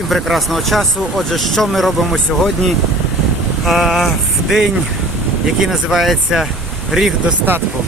Всім прекрасного часу. Отже, що ми робимо сьогодні а, в день, який називається Ріг достатку.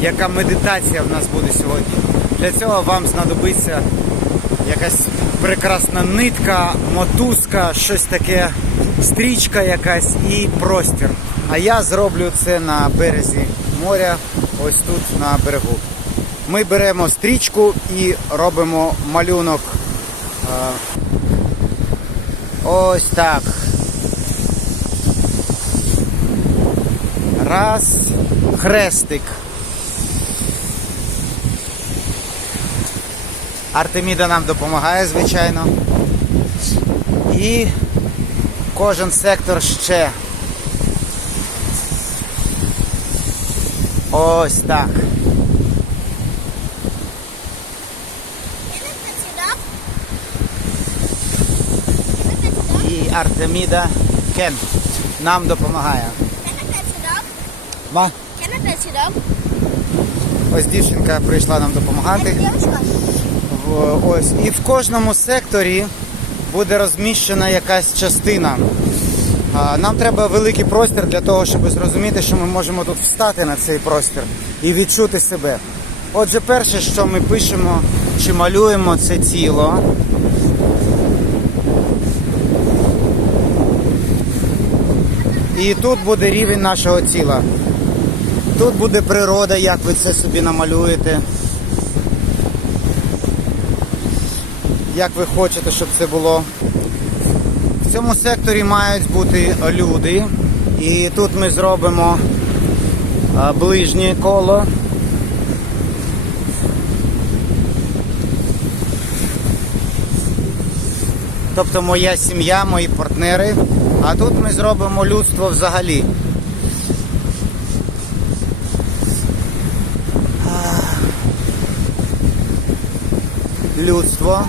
Яка медитація в нас буде сьогодні? Для цього вам знадобиться якась прекрасна нитка, мотузка, щось таке, стрічка якась і простір. А я зроблю це на березі моря, ось тут на берегу. Ми беремо стрічку і робимо малюнок. Ось так. Раз, хрестик. Артеміда нам допомагає, звичайно. І кожен сектор ще. Ось так. І Артеміда Кен нам допомагає. Ма, ось дівчинка прийшла нам допомагати. Ось. І в кожному секторі буде розміщена якась частина. Нам треба великий простір для того, щоб зрозуміти, що ми можемо тут встати на цей простір і відчути себе. Отже, перше, що ми пишемо чи малюємо, це тіло. І тут буде рівень нашого тіла. Тут буде природа, як ви це собі намалюєте. Як ви хочете, щоб це було. В цьому секторі мають бути люди. І тут ми зробимо ближнє коло. Тобто моя сім'я, мої партнери. А тут ми зробимо людство взагалі. Людство.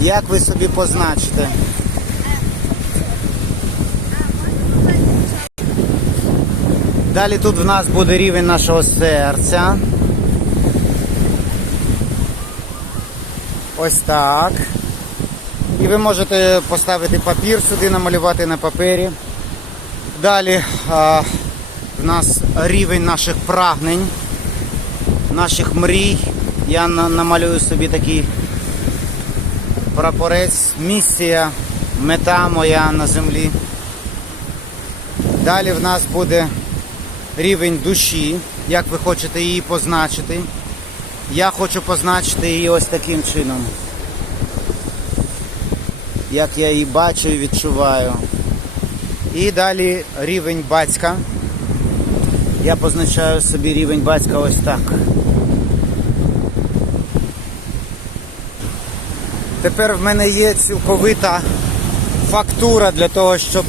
Як ви собі позначите? Далі тут в нас буде рівень нашого серця. Ось так. І ви можете поставити папір сюди, намалювати на папері. Далі а, в нас рівень наших прагнень, наших мрій. Я на- намалюю собі такий прапорець, місія, мета моя на землі. Далі в нас буде рівень душі, як ви хочете її позначити. Я хочу позначити її ось таким чином. Як я її бачу і відчуваю. І далі рівень батька. Я позначаю собі рівень батька ось так. Тепер в мене є цілковита фактура для того, щоб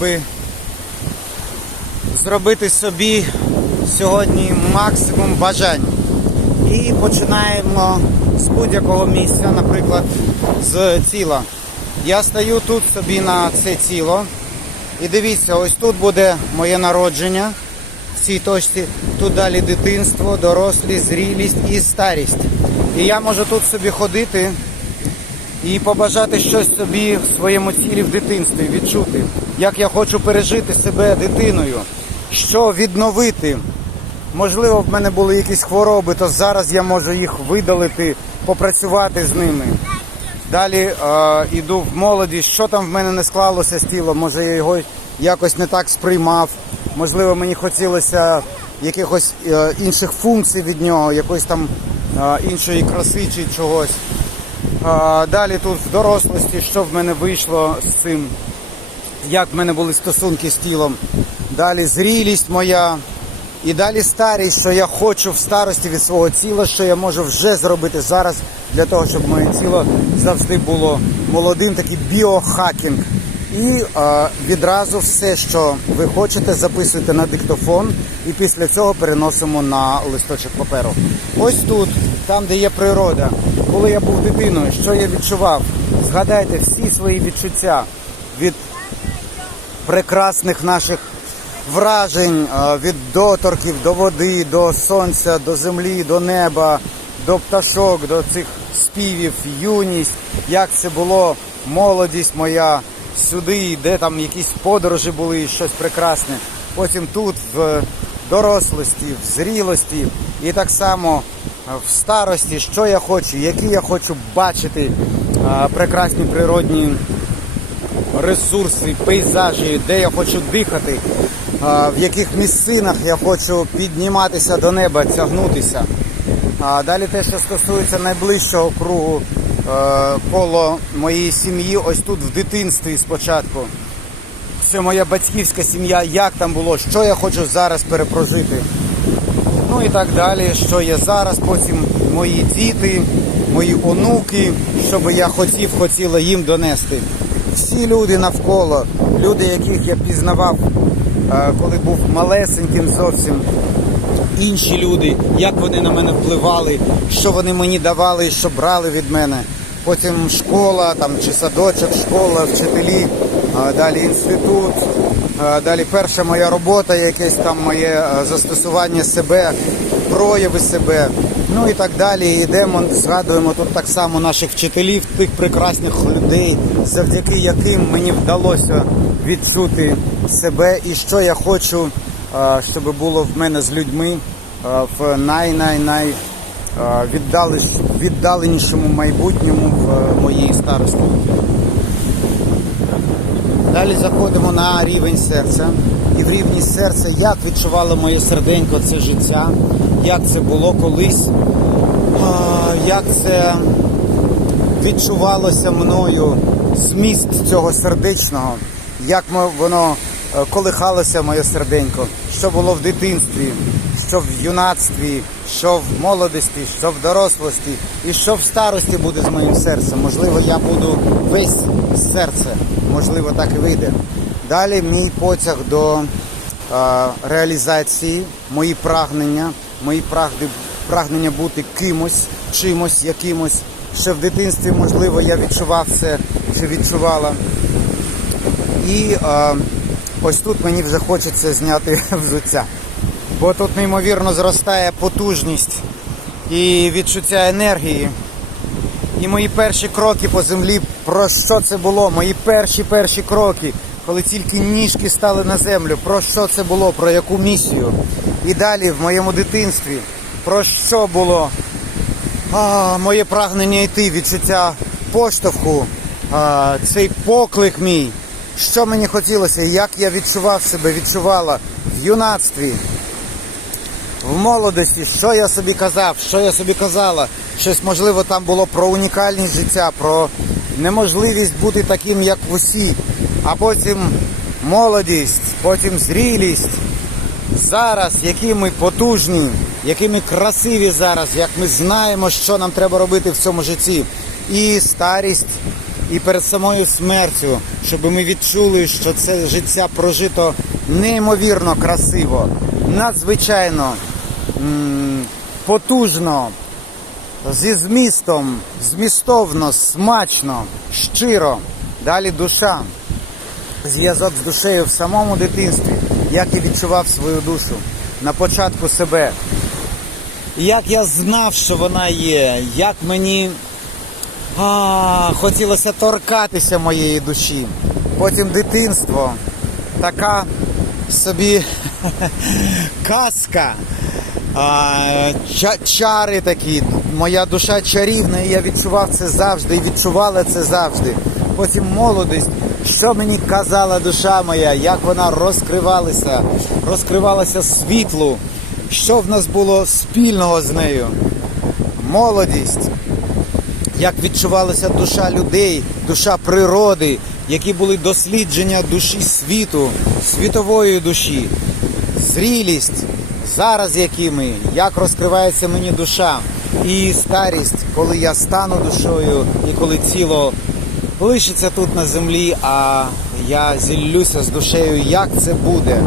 зробити собі сьогодні максимум бажань. І починаємо з будь-якого місця, наприклад, з тіла. Я стою тут собі на це тіло. І дивіться, ось тут буде моє народження в цій точці. Тут далі дитинство, дорослість, зрілість і старість. І я можу тут собі ходити і побажати щось собі в своєму тілі в дитинстві, відчути, як я хочу пережити себе дитиною, що відновити. Можливо, в мене були якісь хвороби, то зараз я можу їх видалити, попрацювати з ними. Далі е, іду в молодість, що там в мене не склалося з тілом, може я його якось не так сприймав, можливо, мені хотілося якихось е, інших функцій від нього, якоїсь там е, іншої краси чи чогось. А, Далі тут в дорослості, що в мене вийшло з цим, як в мене були стосунки з тілом. Далі зрілість моя. І далі старість, що я хочу в старості від свого тіла, що я можу вже зробити зараз для того, щоб моє тіло завжди було молодим, такий біохакінг. І е, відразу все, що ви хочете, записуйте на диктофон, і після цього переносимо на листочок паперу. Ось тут, там, де є природа, коли я був дитиною, що я відчував, згадайте всі свої відчуття від прекрасних наших вражень е, від доторків до води, до сонця, до землі, до неба, до пташок, до цих співів, юність, як це було? Молодість моя сюди, де там якісь подорожі були, щось прекрасне. Потім тут, в дорослості, в зрілості, і так само е, в старості, що я хочу, які я хочу бачити е, прекрасні природні ресурси, пейзажі, де я хочу дихати, в яких місцинах я хочу підніматися до неба, тягнутися. А далі те, що стосується найближчого кругу е, коло моєї сім'ї, ось тут в дитинстві спочатку. Це моя батьківська сім'я, як там було, що я хочу зараз перепрожити. Ну і так далі, що є зараз, потім мої діти, мої онуки, що би я хотів, хотіла їм донести. Всі люди навколо, люди, яких я пізнавав, коли був малесеньким зовсім, інші люди, як вони на мене впливали, що вони мені давали, що брали від мене. Потім школа, там чи садочок, школа, вчителі, далі інститут, далі перша моя робота, якесь там моє застосування себе, прояви себе. Ну і так далі. Йдемо, згадуємо тут так само наших вчителів, тих прекрасних людей, завдяки яким мені вдалося відчути себе і що я хочу, е, щоб було в мене з людьми е, в най-най-най е, віддаленішому майбутньому в моїй старості. Далі заходимо на рівень серця. І в рівні серця, як відчувало моє серденько це життя, як це було колись, як це відчувалося мною зміст цього сердечного, як воно колихалося моє серденько, що було в дитинстві, що в юнацтві, що в молодості, що в дорослості, і що в старості буде з моїм серцем. Можливо, я буду весь серце, можливо, так і вийде. Далі мій потяг до е, реалізації, мої прагнення, мої прагни, прагнення бути кимось, чимось, якимось. Ще в дитинстві, можливо, я відчував це чи відчувала. І е, ось тут мені вже хочеться зняти взуття. Бо тут неймовірно зростає потужність і відчуття енергії. І мої перші кроки по землі, про що це було? Мої перші перші кроки, коли тільки ніжки стали на землю, про що це було, про яку місію. І далі в моєму дитинстві, про що було а, моє прагнення йти, відчуття поштовху, а, цей поклик мій, що мені хотілося, як я відчував себе, відчувала в юнацтві, в молодості, що я собі казав, що я собі казала. Щось можливо там було про унікальність життя, про неможливість бути таким, як усі, а потім молодість, потім зрілість. Зараз, які ми потужні, які ми красиві зараз, як ми знаємо, що нам треба робити в цьому житті. І старість, і перед самою смертю, щоб ми відчули, що це життя прожито неймовірно красиво, надзвичайно потужно, зі змістом, змістовно, смачно, щиро. Далі душа. Зв'язок з душею в самому дитинстві, як я відчував свою душу на початку себе. Як я знав, що вона є, як мені а, хотілося торкатися моєї душі. Потім дитинство, така собі казка, чари такі. Моя душа чарівна, і я відчував це завжди, і відчувала це завжди. Потім молодість, що мені казала душа моя, як вона розкривалася, розкривалася світлу, що в нас було спільного з нею. Молодість, як відчувалася душа людей, душа природи, які були дослідження душі світу, світової душі, зрілість, зараз якими, як розкривається мені душа, і старість, коли я стану душою і коли тіло лишиться тут на землі, а я зіллюся з душею, як це буде.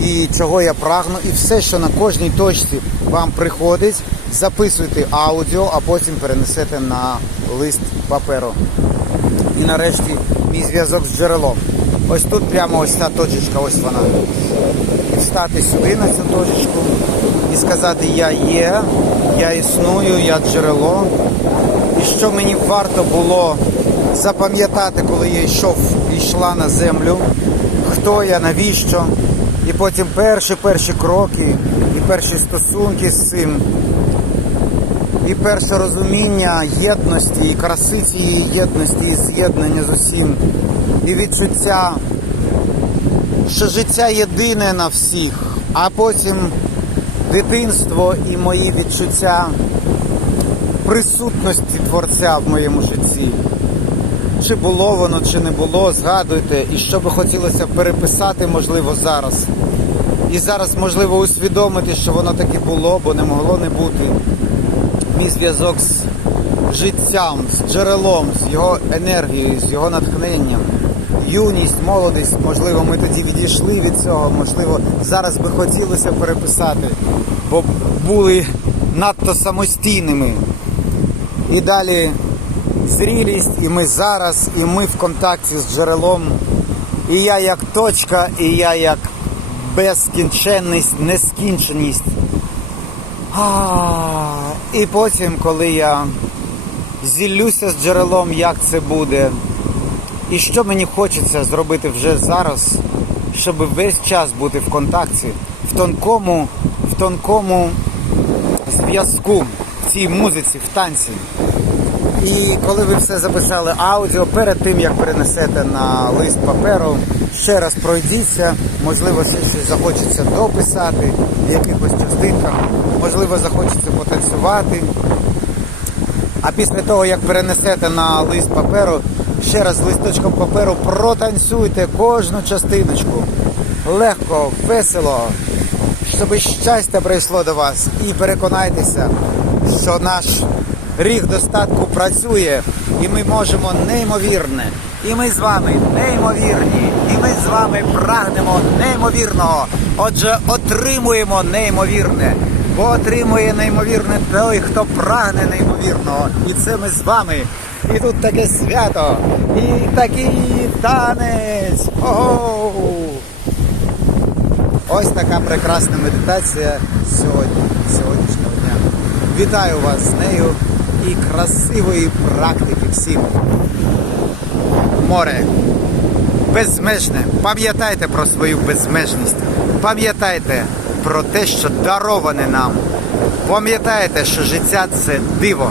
І чого я прагну, і все, що на кожній точці вам приходить, записуйте аудіо, а потім перенесете на лист паперу. І нарешті мій зв'язок з джерелом. Ось тут прямо ось ця точечка, ось вона. І встати сюди на цю точечку і сказати Я є, я існую, я джерело. І що мені варто було запам'ятати, коли я йшов і йшла на землю, хто я, навіщо. І потім перші перші кроки, перші стосунки з цим, і перше розуміння єдності, і краси цієї єдності, і з'єднання з усім, і відчуття, що життя єдине на всіх, а потім дитинство і мої відчуття присутності творця в моєму житті. Чи було воно, чи не було, згадуйте, і що би хотілося переписати, можливо, зараз. І зараз можливо усвідомити, що воно таки було, бо не могло не бути. Мій зв'язок з життям, з джерелом, з його енергією, з його натхненням. Юність, молодість, можливо, ми тоді відійшли від цього, можливо, зараз би хотілося переписати, бо були надто самостійними. І далі зрілість, і ми зараз, і ми в контакті з джерелом. І я як точка, і я як безкінченність, нескінченість. А, І потім, коли я зіллюся з джерелом, як це буде, і що мені хочеться зробити вже зараз, щоб весь час бути в контакті, в тонкому, в тонкому зв'язку, в цій музиці, в танці. І коли ви все записали аудіо, перед тим як перенесете на лист паперу, ще раз пройдіться, можливо, ще щось захочеться дописати в якихось частинках, можливо, захочеться потанцювати. А після того, як перенесете на лист паперу, ще раз з листочком паперу протанцюйте кожну частиночку. Легко, весело, щоб щастя прийшло до вас. І переконайтеся, що наш ріг достатку працює, і ми можемо неймовірне. І ми з вами неймовірні, і ми з вами прагнемо неймовірного. Отже, отримуємо неймовірне, бо отримує неймовірне той, хто прагне неймовірного. І це ми з вами. І тут таке свято, і такий танець. Ого! Ось така прекрасна медитація сьогодні, сьогоднішнього дня. Вітаю вас з нею і красивої практики всім. Море безмежне. Пам'ятайте про свою безмежність. Пам'ятайте про те, що дароване нам. Пам'ятайте, що життя це диво.